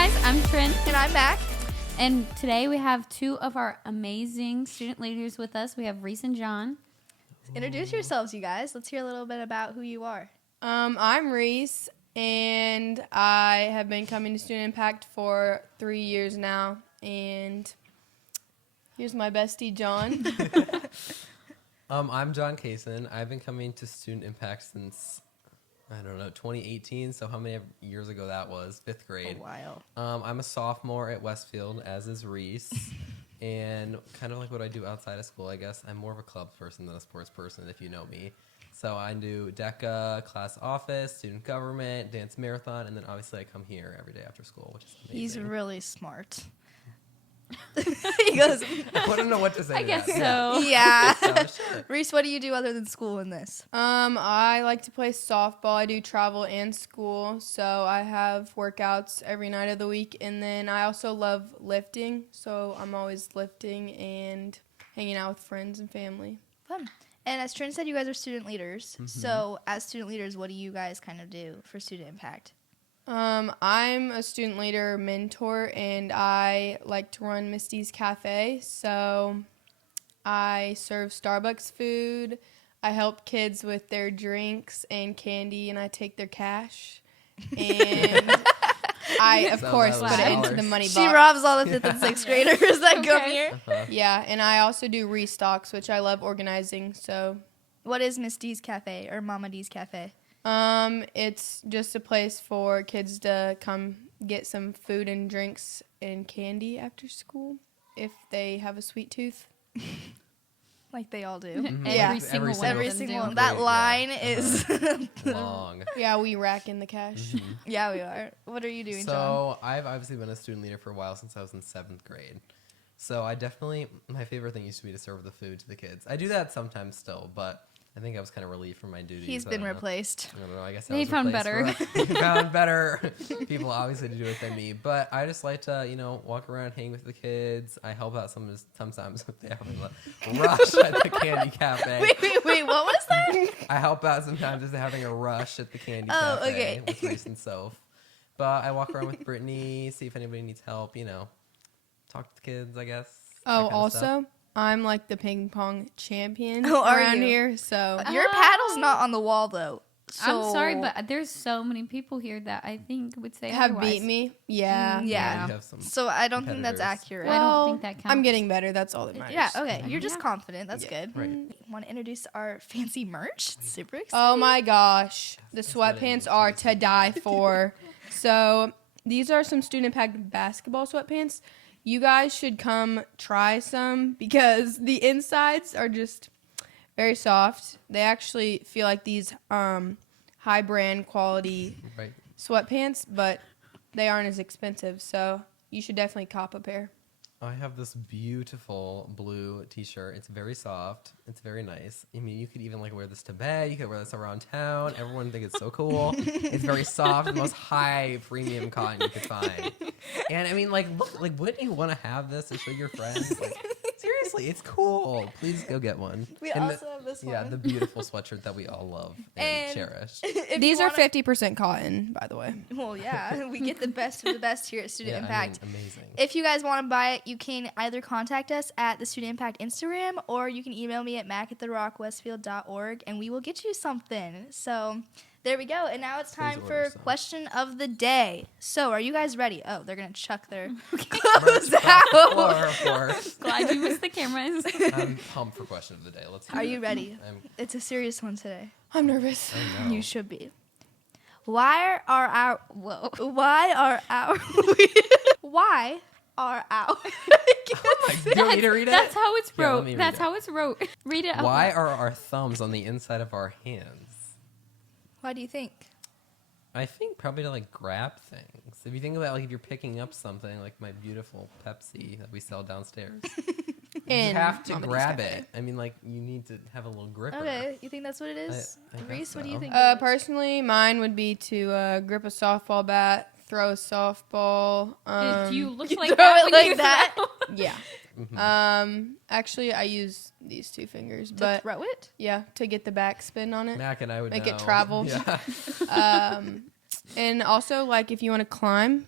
guys, I'm Trin. And I'm Mac. And today we have two of our amazing student leaders with us. We have Reese and John. Introduce yourselves, you guys. Let's hear a little bit about who you are. I'm Reese, and I have been coming to Student Impact for 3 years now. And here's my bestie, John. I'm John Kaysen. I've been coming to Student Impact since, 2018. So how many years ago that was? 5th grade. A while. I'm a sophomore at Westfield, as is Reese. And kind of like what I do outside of school, I guess. I'm more of a club person than a sports person, if you know me. So I do DECA, class office, student government, dance marathon, and then obviously I come here every day after school, which is amazing. He's really smart. He goes, I wouldn't know what to say I to guess that. so. yeah. Sure. Reese, what do you do other than school in this? I like to play softball. I do travel and school, so I have workouts every night of the week. And then I also love lifting, so I'm always lifting and hanging out with friends and family. Fun. And as Trin said, you guys are student leaders. Mm-hmm. So as student leaders, what do you guys kind of do for Student Impact? I'm a student leader mentor, and I like to run Misty's Cafe. So I serve Starbucks food. I help kids with their drinks and candy, and I take their cash. And I, of So course, that put was it into ours. the money box. She robs all the 5th and 6th graders that come Okay. here. Uh-huh. Yeah, and I also do restocks, which I love organizing. So What is Miss D's Cafe or Mama D's Cafe? it's just a place for kids to come get some food and drinks and candy after school if they have a sweet tooth. Like they all do. Mhm. Yeah. Every single one. Every of them single do. one. That Great, line yeah. is... Long. Yeah, we rack in the cash. Yeah, we are. What are you doing, John? So I've obviously been a student leader for a while since I was in 7th grade. So my favorite thing used to be to serve the food to the kids. I do that sometimes still, but I think I was kind of relieved from my duties. He's I been don't know. replaced. I don't know. I guess They I was found replaced he found better people obviously to do it than me. But I just like to, walk around, hang with the kids. I help out sometimes if they have a rush at the candy cafe. Wait, what was that? I help out sometimes if they're having a rush at the candy Oh, cafe okay. with Reese and Soph. But I walk around with Brittany, see if anybody needs help, talk to the kids, I guess. that Oh, kind of stuff. also, I'm like the ping pong champion Oh, are around you? here. So Your paddle's not on the wall, though. I'm So- sorry, but there's so many people here that I think would say have otherwise. beat me. Yeah. Yeah. You have some So I don't think that's competitors. accurate. I don't Well, think that counts. I'm getting better. That's all that matters. Yeah, okay. You're just Yeah. confident. That's Yeah. good. Right. Want to introduce our fancy merch? It's super exciting. Oh my gosh. The That's what I sweatpants need are to to die for. So these are some Student Impact basketball sweatpants. You guys should come try some because the insides are just very soft. They actually feel like these high brand quality Right. sweatpants, but they aren't as expensive. So you should definitely cop a pair. I have this beautiful blue t-shirt. It's very soft. It's very nice. I mean, you could even wear this to bed. You could wear this around town. Everyone thinks it's so cool. It's very soft, the most high premium cotton you could find. And I mean, look, wouldn't you want to have this and show your friends? Seriously, it's cool. Please go get one. We And also have this yeah, one. the beautiful sweatshirt that we all love and cherish. If These you are wanna- 50% cotton, by the way. Well, yeah. We get the best of the best here at Student Yeah, Impact. I mean, amazing. If you guys want to buy it, you can either contact us at the Student Impact Instagram or you can email me at mac@therockwestfield.org and we will get you something. So there we go. And now it's time for order some. question of the day. So are you guys ready? Oh, they're going to chuck their Merch clothes box out. floor, of course. Glad you missed the cameras. I'm pumped for question of the day. Let's hear Are it. you ready? I'm, It's a serious one today. I'm nervous. I know. You should be. Why are our why are our why are our Do you want me to read it? That's how it's Yeah, let wrote. me read That's it. how it's wrote. Read it out Why loud. are our thumbs on the inside of our hands? Why do you think? I think probably to grab things. If you think about if you're picking up something like my beautiful Pepsi that we sell downstairs, And you have to Mama D's grab Cafe. it. I mean, you need to have a little gripper. Okay, you think that's what it is? I guess Reese, what do you so. think? it is? Personally, mine would be to grip a softball bat, throw a softball. Do you look You like throw that it when like you that? throw? Yeah. Actually, I use these two fingers, To but throw it? yeah, to get the backspin on it. Mac and I would Make know. it travel. Yeah. And also, if you want to climb,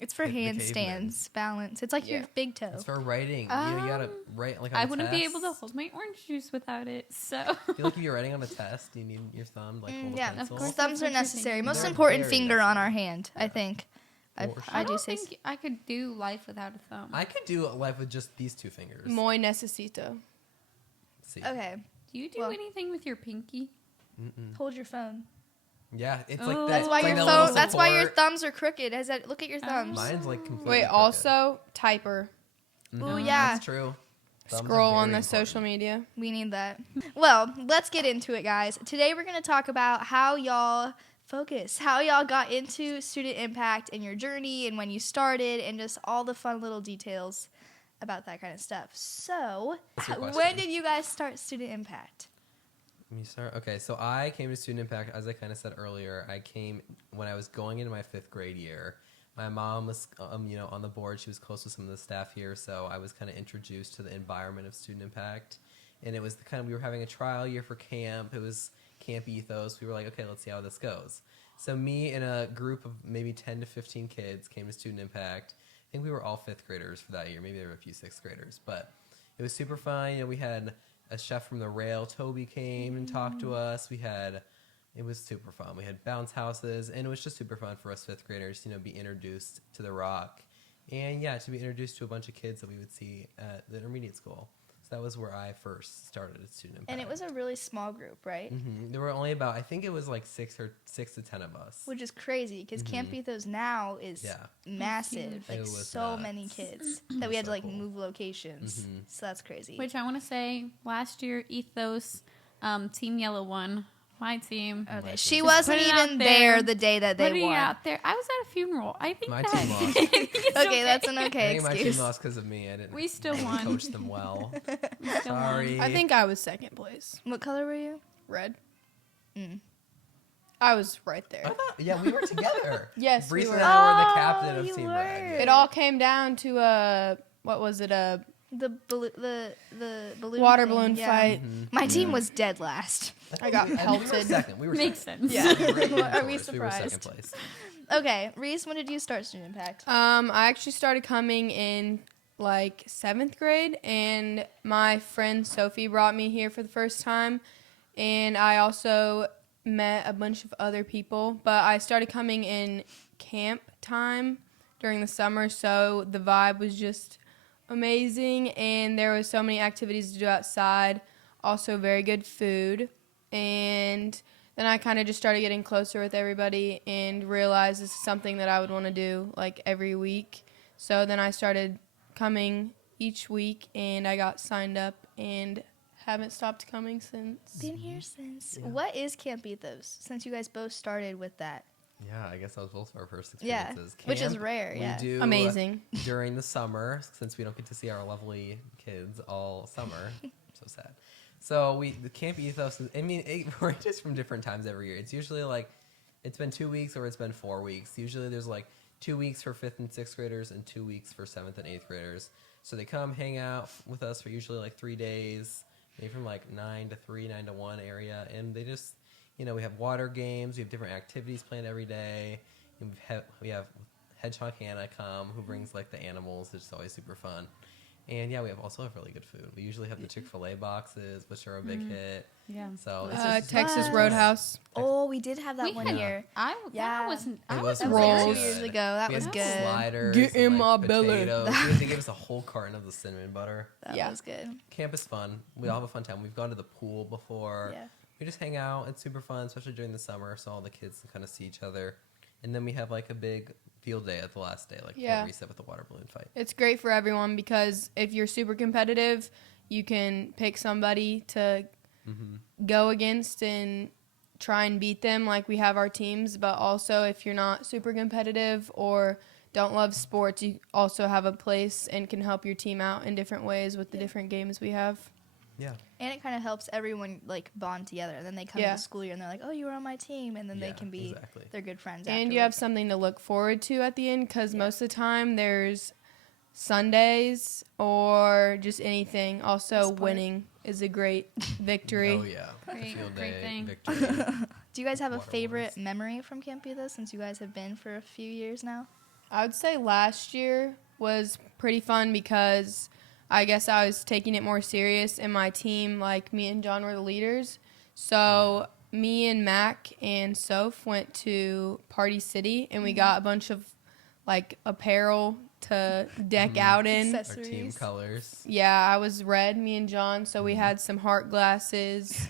It's for The caveman. handstands, balance. It's like your Yeah. big toe. It's for writing. You know, you gotta write like on I a wouldn't be able to test. hold my orange juice without it. So I feel like if you're writing on a test, you need your thumb, like hold a Yeah, pencil. of course. thumbs are That's what you're necessary. thinking. Most They're important very finger on necessary. our hand, I think. For I sure. I do don't say. think I could do life without a thumb. I could do life with just these two fingers. Muy necesito. Let's see. Okay, Do you do Well- anything with your pinky? hold your phone. Yeah, it's Oh. like that. That's why it's like your that little phone. That's why your support. thumbs are crooked. Look at your thumbs. Mine's like completely Wait, crooked. also typer. Oh yeah, That's true. Thumbs are Scroll on very the social important. media. we need that. Well, let's get into it, guys. Today we're gonna talk about how y'all how y'all got into student impact and your journey and when you started and just all the fun little details about that kind of stuff. So, What's your when question? did you guys start student impact? Let me start. Okay, so I came to Student Impact, as I kind of said earlier. I came when I was going into my 5th grade year. My mom was, on the board. She was close to some of the staff here, so I was kind of introduced to the environment of Student Impact. And it was we were having a trial year for camp. It was Camp Ethos. We were like, okay, let's see how this goes. So me and a group of maybe 10 to 15 kids came to Student Impact. I think we were all 5th graders for that year. Maybe there were a few 6th graders, but it was super fun. We had a chef from the Rail, Toby, came and talked to us. It was super fun. We had bounce houses, and it was just super fun for us 5th graders, be introduced to the Rock. And to be introduced to a bunch of kids that we would see at the intermediate school. So that was where I first started at Student Impact. And it was a really small group, right? There were only about, I think it was like 6 to 10 of us. Which is crazy because Camp Ethos now is Yeah. massive. It Like was so nuts. many kids that we had to so like cool. move locations. So that's crazy. Which I want to say, last year, Ethos, Team Yellow won. My team. Okay, My she team. wasn't Put it out even there. there the day that they Putting won. it out there. I was at a funeral. I think My that team lost. it's Okay, that's an I okay think my excuse. team lost because of me. I didn't We still I didn't won. coach them well. We still won. Sorry. I think I was second place. What color were you? Red. Mm. I was right there. I thought, yeah, we were together. Yes, we Reese were. and I were the Oh, captain of you Team were. Red. It all came down to what was it? A The balloon water thing, balloon yeah. fight. My team was dead last. I got We were pelted. second. We were Makes second. sense. Yeah. We were great Are we mentors. We were second surprised? place. Okay, Reese, when did you start Student Impact? I actually started coming in like 7th grade, and my friend Sophie brought me here for the first time, and I also met a bunch of other people, but I started coming in camp time during the summer, so the vibe was just amazing, and there was so many activities to do outside, also very good food, and then I kind of just started getting closer with everybody and realized this is something that I would want to do like every week. So then I started coming each week, and I got signed up and haven't stopped coming since. Been here since. Yeah. What is Camp Ethos? Since you guys both started with that. Yeah, I guess that was both of our first Yeah, experiences. which is Camp, rare, we yeah. do Amazing. during the summer, since we don't get to see our lovely kids all summer. So sad. So the Camp Ethos is, it ranges from different times every year. It's usually like, it's been 2 weeks or it's been 4 weeks. Usually there's like 2 weeks for 5th and 6th graders and 2 weeks for 7th and 8th graders. So they come hang out with us for usually like 3 days, maybe from like 9 to 3, 9 to 1 area. And they just, we have water games. We have different activities planned every day. And we have Hedgehog Hannah come, who brings like the animals, which is always super fun. And yeah, we also have really good food. We usually have the Chick-fil-A boxes, which are a big hit. Yeah. So it's just Texas What? Roadhouse. Oh, we did have that We one had- year. That wasn't. I It was was That was like rolls. 2 years ago. That We was had good. sliders. Get in and, my like, belly. potatoes. They gave us a whole carton of the cinnamon butter. That Yeah. was good. Camp is fun. We all have a fun time. We've gone to the pool before. Yeah. We just hang out. It's super fun, especially during the summer, so all the kids can kind of see each other. And then we have like a big field day at the last day, like Yeah. what we said with the water balloon fight. It's great for everyone because if you're super competitive, you can pick somebody to go against and try and beat them like we have our teams. But also if you're not super competitive or don't love sports, you also have a place and can help your team out in different ways with the different games we have. Yeah. And it kind of helps everyone like bond together. And then they come Yeah. to the school year and they're like, "Oh, you were on my team," and then they Yeah, can be exactly. they're good friends. And you have afterwards. something to look forward to at the end because Yeah. most of the time there's Sundays or just anything. Also, Sport. winning is a great victory. Oh, yeah. Great- Field great day, thing. victory. Do you guys have a Water favorite balloons. memory from Camp Ethos since you guys have been for a few years now? I would say last year was pretty fun because I guess I was taking it more serious, and my team, like me and John, were the leaders. So me and Mac and Soph went to Party City, and we got a bunch of like apparel to deck out in. Our team colors. Yeah, I was red, me and John. So we had some heart glasses,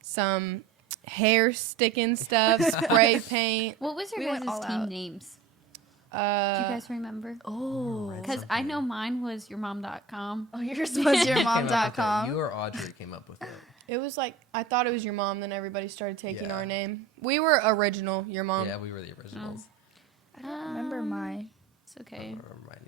some hair sticking stuff, spray paint. What was your We went guys' all team out. names? Do you guys remember? Oh. Because I know mine was yourmom.com. Oh, yours was Who came up with it? yourmom.com. You or Audrey came up with it. It was like, I thought it was your mom, then everybody started taking Yeah. our name. We were original, your mom. Yeah, we were the originals. I don't remember mine. It's okay.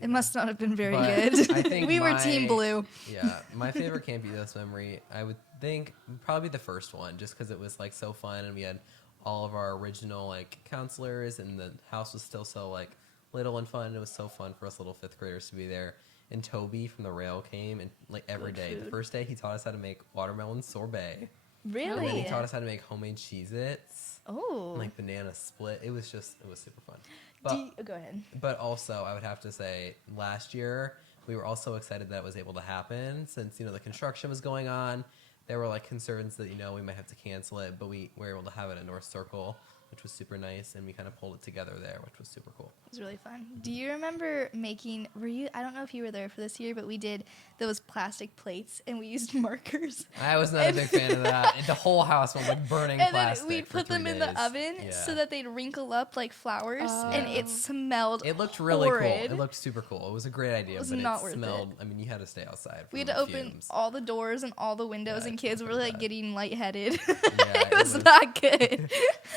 It must not have been very But good. I think we were my- Team Blue. Yeah, my favorite Camp Ethos memory, I would think probably the first one, just because it was like so fun, and we had all of our original like counselors, and the house was still so like little and fun. It was so fun for us little fifth graders to be there. And Toby from the Rail came, and like every day. The first day he taught us how to make watermelon sorbet. And then Really? he taught us how to make homemade Cheez-Its. Oh. And, like banana split. It was super fun. But Go ahead. But also, I would have to say, last year, we were all so excited that it was able to happen since, the construction was going on. There were, like, concerns that, we might have to cancel it, but we were able to have it at North Circle, which was super nice, and we kind of pulled it together there, which was super cool. It was really fun. Do you remember I don't know if you were there for this year, but we did those plastic plates, and we used markers. I was not a big fan of that. The whole house was, like, burning And plastic then we'd for put them 3 in days. the oven Yeah. so that they'd wrinkle up like flowers, and Oh. it smelled It looked really horrid. cool. It looked super cool. It was a great idea, It was but not it worth smelled. I mean, you had to stay outside. We had from to the open fumes. all the doors and all the windows, Yeah, and it's kids were pretty like bad. getting lightheaded. Yeah, it was not good.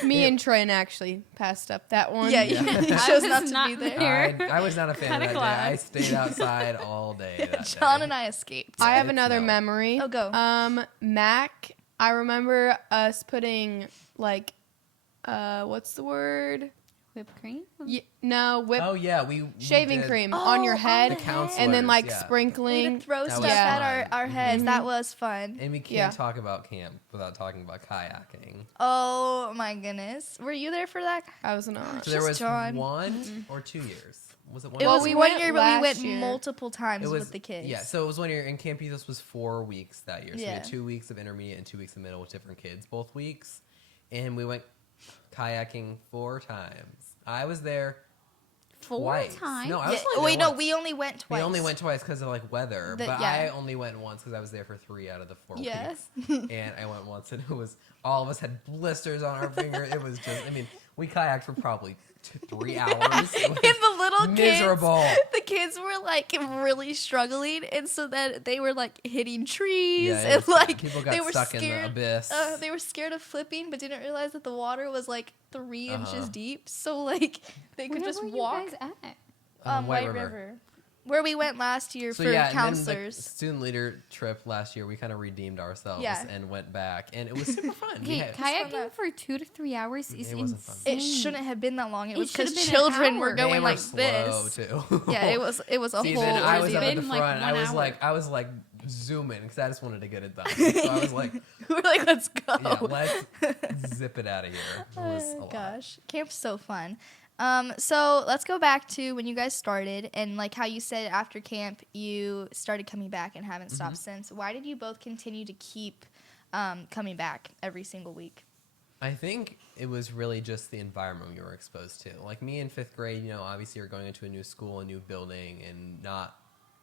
Me and Trent actually passed up that one. Yeah, Yeah. you I chose was not to not be there. there. I was not a fan of Kinda that day. glad. I stayed outside all day. That John day. and I escaped. I have It another smelled. memory. Oh, go. Mac, I remember us putting, like, what's the word? Whipped cream? Oh yeah, we shaving did cream on your on head, the counselors, and then, like, yeah. We sprinkling. would throw That stuff was at fun. our heads. That was fun. And we can't Yeah. talk about camp without talking about kayaking. Oh my goodness. Were you there for that? I was not. So there Just was John. 1 or 2 years. Was it one? It Well, was we one went year, but we last went year. multiple times It was with the kids. Yeah, so it was 1 year, and Camp Ethos was 4 weeks that year. So we Yeah. had 2 weeks of intermediate and 2 weeks of middle with different kids both weeks, and we went kayaking 4 times. I was there 4 twice. times? No, I Yeah, was only wait, there no, once. we only went twice. We only went twice because of like weather, but yeah. I only went once because I was there for 3 out of the 4 Yes. weeks. And I went once, and it was all of us had blisters on our finger. It was just, I mean, we kayaked for probably 3 hours. It was And the little miserable. kids, the kids were like really struggling, and so that they were like hitting trees, Yeah, it and was- like people got they were stuck in the scared. abyss. They were scared of flipping, but didn't realize that the water was like 3 inches Uh-huh. deep. So like they could Where just were walk. you guys at? White River, where we went last year So for yeah, and then counselors. the student leader trip last year, we kind of redeemed ourselves Yeah. and went back, and it was super fun. We Okay, had- kayaking for 2 to 3 hours is It wasn't fun. insane. It shouldn't have been that long. It It was because should've been an children were hour. They going were like slow this. too. Yeah, it was a See, whole. then I was ordeal. up at the Been, like, front. 1 hour. I was like zooming because I just wanted to get it done. So I was like, We're like, let's go. yeah, let's zip it out of here. It was a Oh, lot. gosh, camp's so fun. So let's go back to when you guys started and like how you said after camp you started coming back and haven't stopped since. Why did you both continue to keep coming back every single week? I think it was really just the environment we were exposed to. Like me in 5th grade, obviously you're going into a new school, a new building, and not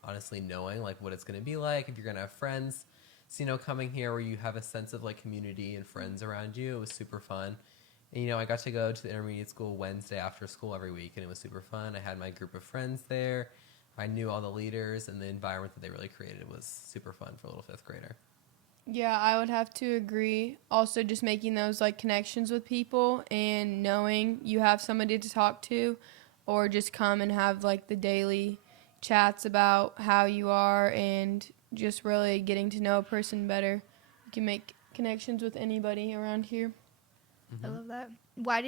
honestly knowing like what it's going to be like, if you're going to have friends. So, coming here where you have a sense of like community and friends around you, it was super fun. And, I got to go to the intermediate school Wednesday after school every week, and it was super fun. I had my group of friends there. I knew all the leaders, and the environment that they really created was super fun for a little 5th grader. Yeah, I would have to agree. Also, just making those like connections with people and knowing you have somebody to talk to, or just come and have like the daily chats about how you are, and just really getting to know a person better. You can make connections with anybody around here. I love that. What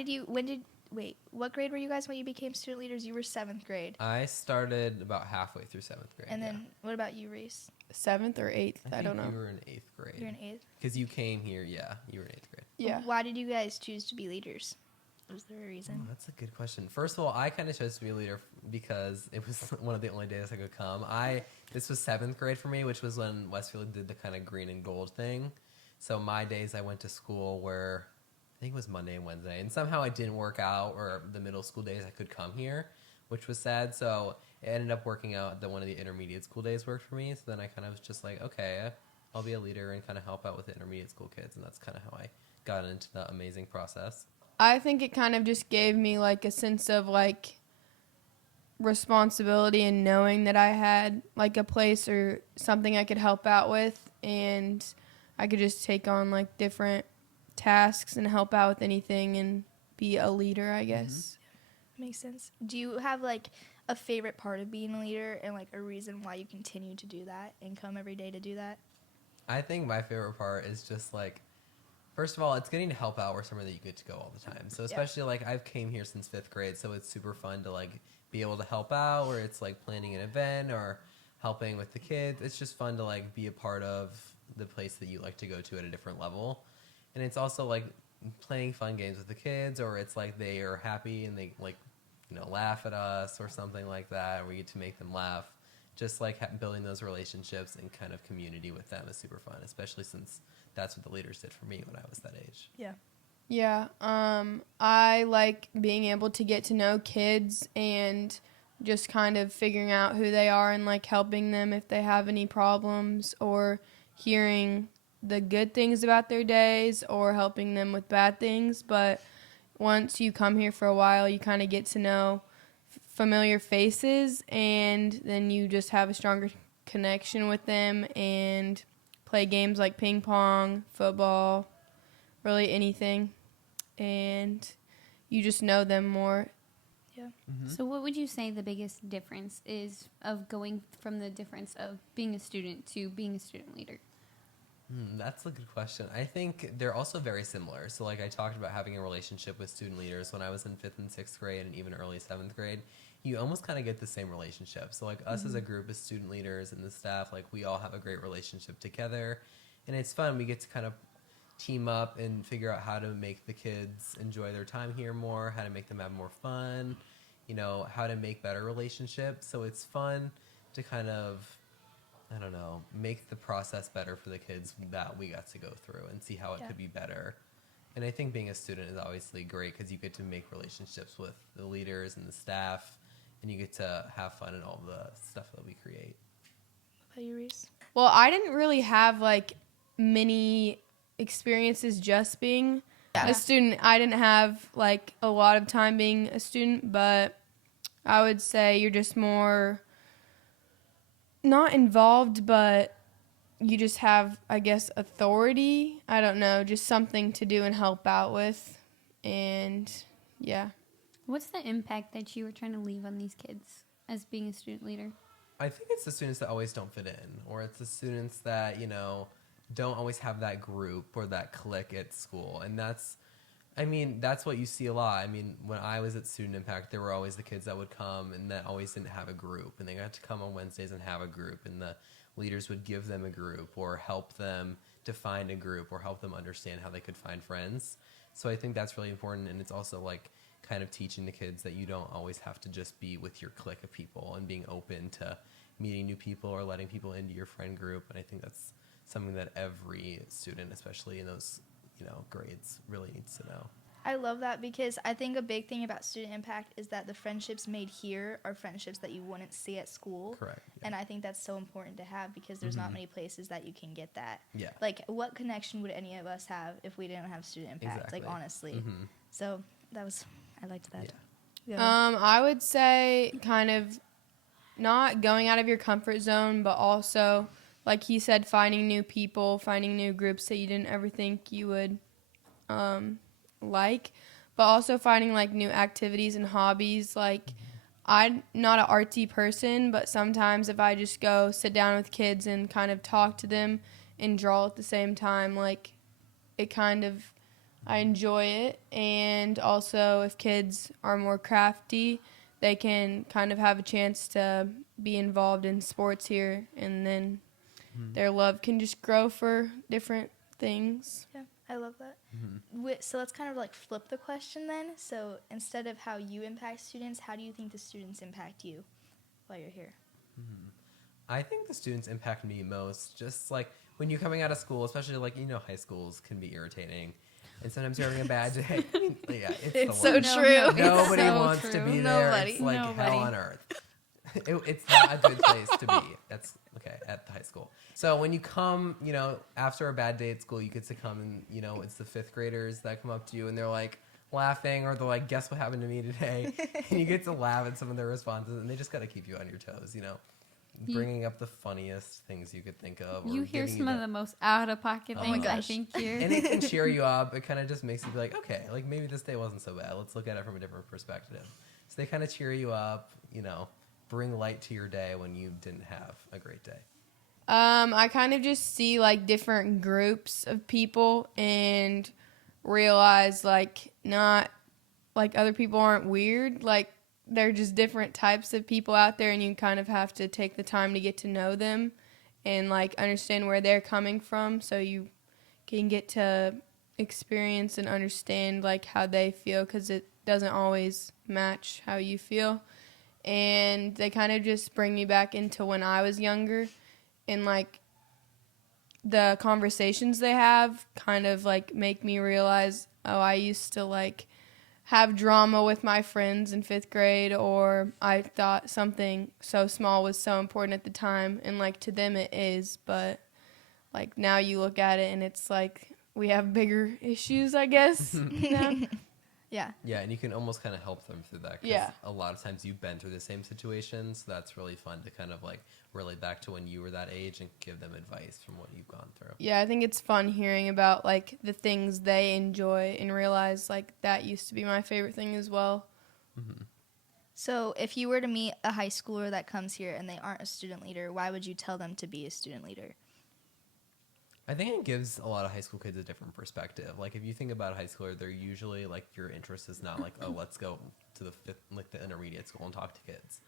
grade were you guys when you became student leaders? You were 7th grade. I started about halfway through 7th grade. And then what about you, Reese? 7th or 8th, I think don't know. You were in 8th grade. You're in 8th. Because you came here, yeah, you were in 8th grade. Yeah. Why did you guys choose to be leaders? Was there a Oh, reason? that's a good question. First of all, I kind of chose to be a leader because it was one of the only days I could come. This was 7th grade for me, which was when Westfield did the kind of green and gold thing. So my days I went to school were, I think it was Monday and Wednesday, and somehow I didn't work out, or the middle school days I could come here, which was sad. So it ended up working out that one of the intermediate school days worked for me. So then I kind of was just like, okay, I'll be a leader and kind of help out with the intermediate school kids, and that's kind of how I got into the amazing process. I think it kind of just gave me like a sense of like responsibility and knowing that I had like a place or something I could help out with, and I could just take on like different tasks and help out with anything and be a leader, I guess. Makes sense. Do you have like a favorite part of being a leader and like a reason why you continue to do that and come every day to do that? I think my favorite part is just like, first of all, it's getting to help out where somewhere that you get to go all the time. So especially like I've came here since 5th grade, so it's super fun to like be able to help out, or it's like planning an event or helping with the kids. It's just fun to like be a part of the place that you like to go to at a different level. And it's also like playing fun games with the kids, or it's like they are happy and they like, laugh at us or something like that, or we get to make them laugh. Just like building those relationships and kind of community with them is super fun, especially since that's what the leaders did for me when I was that age. Yeah, I like being able to get to know kids and just kind of figuring out who they are and like helping them if they have any problems, or hearing the good things about their days or helping them with bad things. But once you come here for a while, you kind of get to know familiar faces, and then you just have a stronger connection with them and play games like ping pong, football, really anything, and you just know them more. So what would you say the biggest difference is of going from the difference of being a student to being a student leader? That's a good question. I think they're also very similar. So like I talked about having a relationship with student leaders when I was in 5th and 6th grade and even early 7th grade, you almost kind of get the same relationship. So like us as a group of student leaders and the staff, like we all have a great relationship together, and it's fun. We get to kind of team up and figure out how to make the kids enjoy their time here more, how to make them have more fun, how to make better relationships. So it's fun to kind of, I don't know, make the process better for the kids that we got to go through and see how it could be better. And I think being a student is obviously great because you get to make relationships with the leaders and the staff, and you get to have fun in all the stuff that we create. What about you, Reese? Well, I didn't really have like many experiences just being a student. I didn't have like a lot of time being a student, but I would say you're just more not involved, but you just have, I guess, authority. I don't know, just something to do and help out with. And yeah. What's the impact that you were trying to leave on these kids as being a student leader? I think it's the students that always don't fit in, or it's the students that, don't always have that group or that clique at school. And that's what you see a lot. I mean, when I was at Student Impact, there were always the kids that would come and that always didn't have a group. And they got to come on Wednesdays and have a group. And the leaders would give them a group or help them to find a group or help them understand how they could find friends. So I think that's really important. And it's also like kind of teaching the kids that you don't always have to just be with your clique of people, and being open to meeting new people or letting people into your friend group. And I think that's something that every student, especially in those grades, really needs to know. I love that, because I think a big thing about Student Impact is that the friendships made here are friendships that you wouldn't see at school. Correct. Yeah. And I think that's so important to have, because there's not many places that you can get that. Yeah. Like, what connection would any of us have if we didn't have Student Impact? Exactly. Like, honestly. So I liked that. Yeah. Yeah. I would say kind of not going out of your comfort zone, but also, like he said, finding new people, finding new groups that you didn't ever think you would like, but also finding like new activities and hobbies. Like, I'm not an artsy person, but sometimes if I just go sit down with kids and kind of talk to them and draw at the same time, like I enjoy it. And also if kids are more crafty, they can kind of have a chance to be involved in sports here, and then their love can just grow for different things. Yeah. I love that. Mm-hmm. So let's kind of like flip the question then. So instead of how you impact students, how do you think the students impact you while you're here? I think the students impact me most. Just like when you're coming out of school, especially like high schools can be irritating, and sometimes you're having a bad day. Yeah, It's the so worst. true. Nobody so wants true. to be there. Nobody. It's like Nobody. hell on earth. It's not a good place to be. That's okay at the high school. So when you come, after a bad day at school, you get to come and it's the 5th graders that come up to you and they're like laughing, or they're like, "Guess what happened to me today?" And you get to laugh at some of their responses, and they just got to keep you on your toes. Bringing up the funniest things you could think of. You hear some of the most out of pocket Oh my things I gosh. think here. And it can cheer you up. It kind of just makes you be like, okay, like maybe this day wasn't so bad. Let's look at it from a different perspective. So they kind of cheer you up, bring light to your day when you didn't have a great day. I kind of just see like different groups of people and realize like not like other people aren't weird. Like they're just different types of people out there, and you kind of have to take the time to get to know them and like understand where they're coming from, so you can get to experience and understand like how they feel, because it doesn't always match how you feel. And they kind of just bring me back into when I was younger, and like the conversations they have kind of like make me realize, oh, I used to like have drama with my friends in 5th grade, or I thought something so small was so important at the time, and like to them it is, but like now you look at it and it's like we have bigger issues, I guess. Yeah. Yeah, and you can almost kind of help them through that. 'Cause Yeah. a lot of times you've been through the same situation, so that's really fun to kind of like relate back to when you were that age and give them advice from what you've gone through. Yeah, I think it's fun hearing about like the things they enjoy and realize like that used to be my favorite thing as well. Mm-hmm. So if you were to meet a high schooler that comes here and they aren't a student leader, why would you tell them to be a student leader? I think it gives a lot of high school kids a different perspective. Like if you think about a high schooler, they're usually like your interest is not like, oh, let's go to the intermediate school and talk to kids.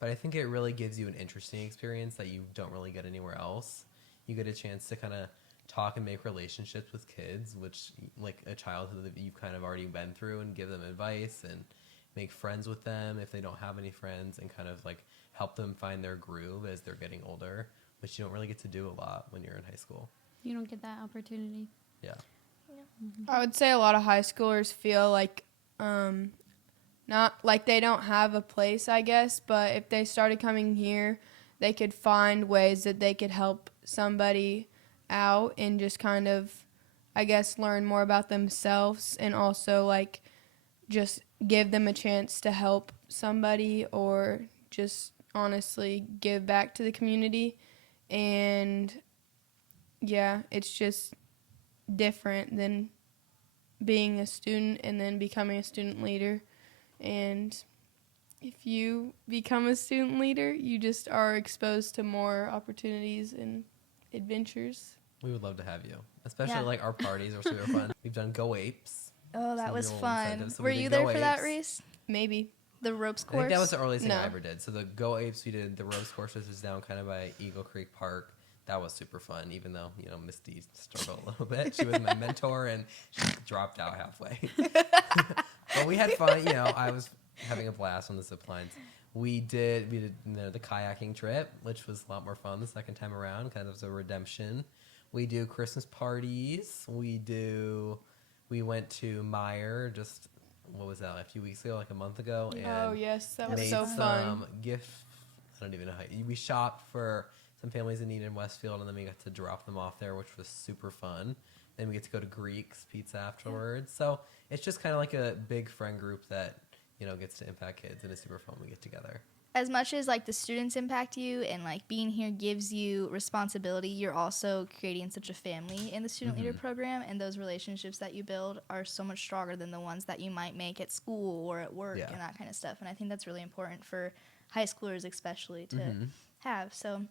But I think it really gives you an interesting experience that you don't really get anywhere else. You get a chance to kind of talk and make relationships with kids, which like a childhood that you've kind of already been through, and give them advice and make friends with them if they don't have any friends, and kind of like help them find their groove as they're getting older, which you don't really get to do a lot when you're in high school. You don't get that opportunity. Yeah. I would say a lot of high schoolers feel like not like they don't have a place, I guess, but if they started coming here, they could find ways that they could help somebody out and just kind of, I guess, learn more about themselves, and also like just give them a chance to help somebody, or just honestly give back to the community. And yeah, it's just different than being a student and then becoming a student leader. And if you become a student leader, you just are exposed to more opportunities and adventures. We would love to have you, especially Yeah. like our parties are super fun. We've done Go Apes. Oh, that Some was real fun. incentives. So Were we did you there Go for that, Apes. Reese? Maybe. The ropes I course? think that was the earliest thing No. I ever did. So the Go Apes, we did the ropes course, which was down kind of by Eagle Creek Park. That was super fun, even though, Misty struggled a little bit. She was my mentor, and she dropped out halfway. But we had fun. I was having a blast on the zip lines. We did the kayaking trip, which was a lot more fun the second time around, kind of as a redemption. We do Christmas parties. We went to Meyer just, what was that, a few weeks ago, like a month ago? And Oh, yes, that was made so fun. some I don't even know how. We shopped for some families in need in Westfield, and then we got to drop them off there, which was super fun. Then we get to go to Greek's Pizza afterwards. So it's just kind of like a big friend group that, gets to impact kids, and it's super fun. We get together. As much as like the students impact you and like being here gives you responsibility, you're also creating such a family in the student leader program, and those relationships that you build are so much stronger than the ones that you might make at school or at work and that kind of stuff. And I think that's really important for high schoolers especially to have. So,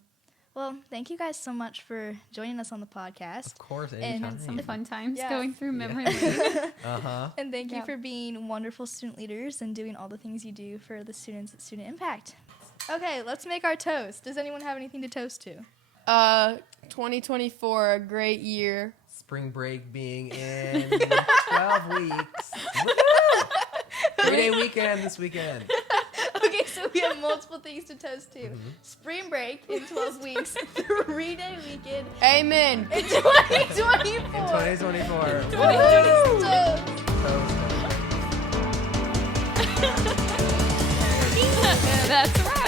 well, thank you guys so much for joining us on the podcast. Of course, And anytime. Had some fun times Yeah. going through Yeah. memory lane. And thank you Yeah. for being wonderful student leaders and doing all the things you do for the students at Student Impact. Okay, let's make our toast. Does anyone have anything to toast to? 2024, a great year. spring break being in 12 weeks. Woohoo! 3-day weekend this weekend. Okay, so we have multiple things to toast to. Spring break in 12 weeks, 3-day weekend Amen. in 2024. In 2024. Woohoo! Toast. That's right.